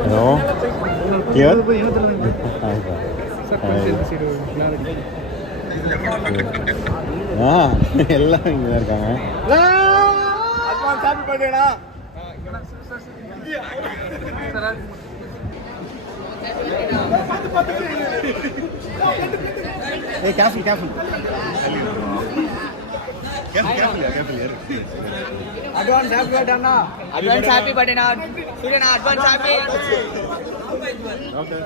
Hello clear ஆ எல்லாம் இங்கே தான் இருக்காங்க அட்வான்ஸ் ஹாப்பி பர்த்டேடா ஏய் careful careful advance happy birthday అన్న అడ్వాన్స్ హ్యాపీ బర్త్డే నా చూడండి అడ్వాన్స్ హ్యాపీ ఓకే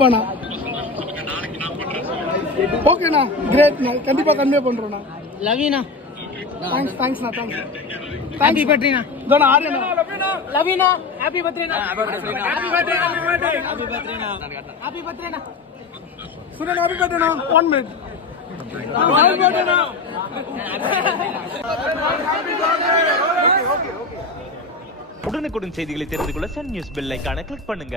கண்டிப்பாண்ணா. ஓகேண்ணா கிரேட்ண்ணா கண்டிப்பாக கன்வே பண்ணுறோண்ணா லவீனா தேங்க்ஸ் தேங்க்ஸ்ண்ணா தேங்க்ஸ் ஹாப்பி பர்த்டேனா இதோட ஆரியண்ணா. Laveena happy பர்த்டேனா happy birthday happy birthday happy பர்த்டேண்ணா one minute உடனுக்குடன் செய்திகளை தெரிந்து கொள்ள சன் நியூஸ் பெல் ஐகானை கிளிக் பண்ணுங்க.